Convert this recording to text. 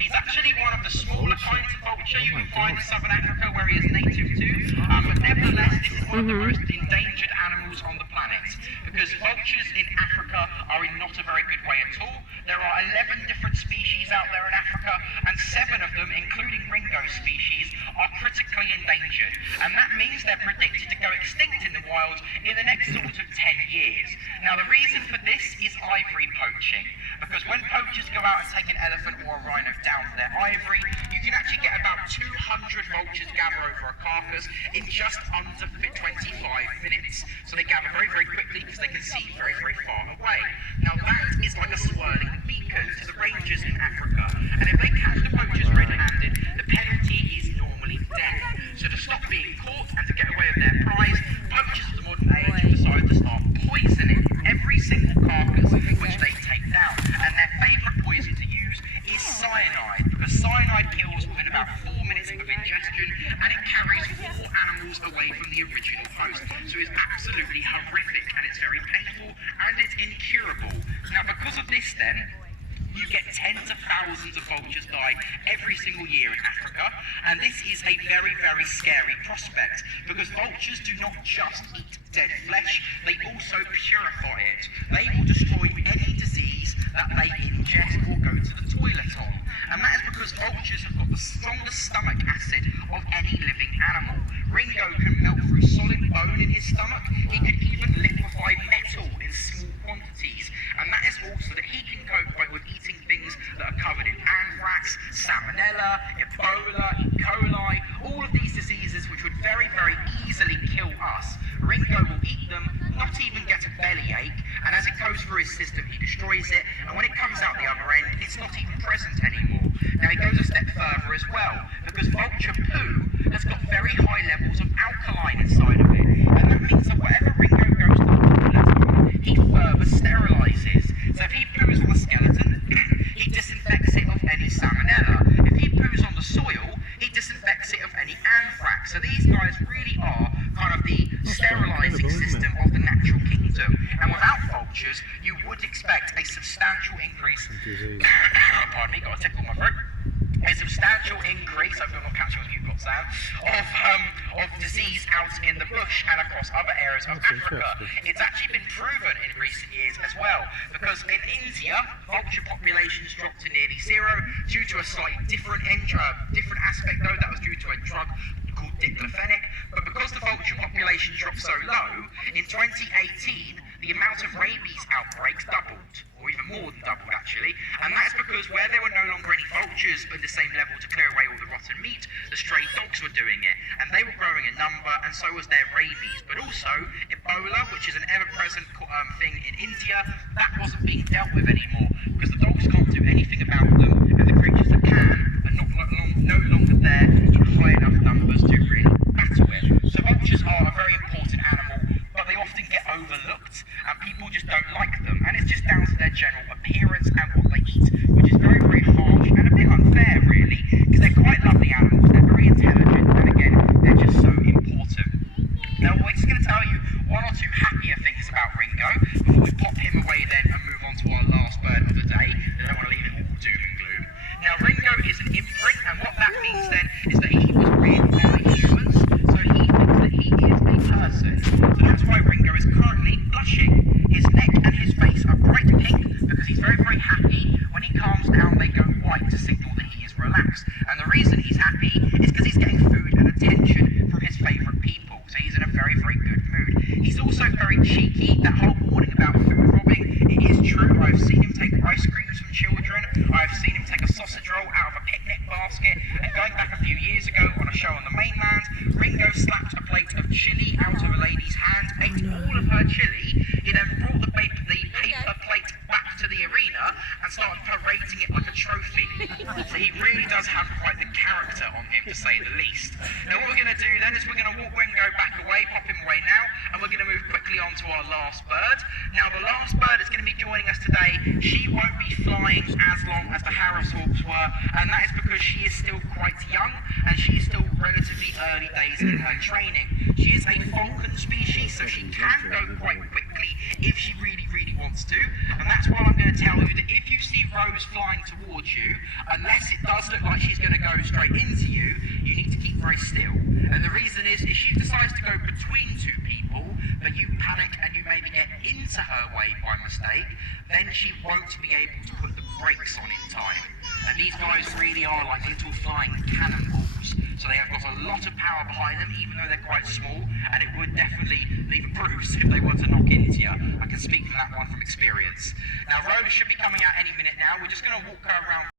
He's actually one of the smaller kinds of vulture you can find in southern Africa where he is native to, but nevertheless this is one of the most endangered animals on the planet, because vultures in Africa are in not a very good way at all. There are 11 different species out there in Africa, and 7 of them, including Ringo's species, are critically endangered, and that means they're predicted to go extinct in the wild in the next sort of 10 years. Now the reason for this is ivory poaching, because when poachers go out and take an elephant or a rhino down for their ivory, you can actually get about 200 vultures gather over a carcass in just under 25 minutes. So they gather very, very quickly because they can see very, very far away. Now that is like a swirling beacon to the rangers in Africa, and if they catch the poachers red-handed, the penalty is normally death. So to stop being caught and to get away with their prize, poachers of the modern age have decided to start poisoning every single carcass which they take down, and their favourite poison to use is cyanide, because cyanide kills within about 4 minutes of ingestion, and it carries 4 animals away from the original host. So it's absolutely horrific, and it's very painful, and it's incurable. Now because of this then, you get tens of thousands of vultures die every single year in Africa, and this is a very, very scary prospect, because vultures do not just eat dead flesh, they also purify it. They will destroy any disease that they ingest or go to the toilet on, and that is because vultures have got the strongest stomach acid of any living animal. Ringo can melt through solid bone in his stomach, he can even liquefy metal in small quantities, and that is also that he can cope with eating things that are covered in anthrax, salmonella, Ebola, E. coli, all of these diseases which would very, very easily kill us. Ringo will eat them, not even get a bellyache, and as it goes through his system he destroys it, and when it comes out the other end it's not even present anymore. Now he goes a step further as well, because vulture poo has got very high levels of alkaline inside of it, and that means that whatever Ringo goes to the toilet on, he further sterilises. So if he poos on the skeleton, he disinfects it of any salmonella. If he poos on the soil, he disinfects it of any anthrax. So these guys really are kind of the sterilising system of the natural kingdom. And without vultures, you would expect a substantial increase. Pardon me, got a tickle in my throat. A substantial increase, I hope I'm not catching what you've got, Sam, of disease out in the bush and across other areas of Africa. It's actually been proven in recent years as well, because in India, vulture populations dropped to nearly 0 due to a slightly different aspect though. That was due to a drug called diclofenac, but because the vulture population dropped so low, in 2018, the amount of rabies outbreaks doubled, or even more than doubled actually, and that's because where there were no longer any vultures at the same level to clear away all the rotten meat, the stray dogs were doing it, and they were growing in number, and so was their rabies. But also, Ebola, which is an ever-present thing in India, that wasn't being dealt with anymore, because the dogs can't do anything about them, and the creatures that can are no longer there in high enough numbers to really battle it. So vultures are a very important animal, but they often get overlooked, and people just don't like them, and it's just down to their general appearance and what they eat, which is very, very harsh and a bit unfair really, because they're quite lovely animals, they're very intelligent, and again, they're just so important. Now we're just going to tell you 1 or 2 happier things about Ringo, before we pop him away then and move on to our last bird of the day. I don't want to leave it all doom and gloom. Now Ringo is an imprint, and what that means then is that he was reared by humans, so he thinks that he is a person. So that's why Ringo is currently blushing. His neck and his face are bright pink because he's very, very happy. When he calms down, they go white to signal that he is relaxed. And the reason he's happy is because he's getting food and attention from his favourite people. So he's in a very, very good mood. He's also very cheeky. That whole warning about food robbing, it is true. I've seen him take ice creams from children. I've seen him take a sausage roll out of a picnic basket. And going back a few years ago on a show on the mainland, Ringo slapped a plate of chilli out of a lady's hand, ate all of her chilli. He then brought the paper plate back to the arena and started parading it like a trophy. So he really does have quite the character on him, to say the least. Now what we're going to do then is we're going to walk Ringo back away, pop him away now, and we're going to move quickly on to our last bird. Now the last bird that's going to be joining us today, she won't be flying as long as the Harrishawks were, and that is because she is still quite young, and she is still relatively early days in her training. She is a falcon species, so she can go quite quickly if she really, really wants to, and that's why I'm going to tell you that if you see Rose flying towards you, unless it does look like she's going to go straight into you, you need to keep very still. And the reason is, if she decides to go between two people, but you panic and you maybe get into her way by mistake, then she won't be able to put the brakes on in time. And these guys really are like little flying cannonballs, so they have got a lot of power behind them, even though they're quite small, and it would definitely leave a bruise if they were to knock into you. I can speak from that one from experience. Now Rose should be coming out any minute now. We're just going to walk her around